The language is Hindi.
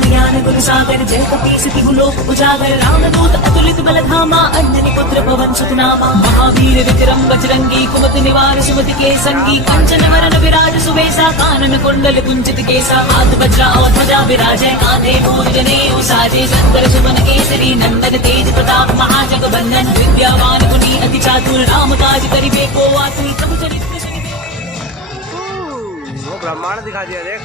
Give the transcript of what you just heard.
विज्ञान ज्ञान गुण सागर जय कपीस तिहु लोक उजागर रामदूत अतुलित बल धामा अंजनी पुत्र पवन सुत नामा महावीर विक्रम बजरंगी कुमति निवार सुमति के संगी कंचन वरन विराज सुबेसा कानन कुंडल कुंचित केसा हाथ वज्र और ध्वजा विराजय कांधे मूल जनेऊ साजे शंकर सुमन केसरी नंदन तेज प्रताप महाजगबंदन विद्यावान गुणी अति चातुर राम काज करिबे को आतुर प्रभु चरित्र सुनिबे। वो ब्रह्मांड दिखा दिया देख।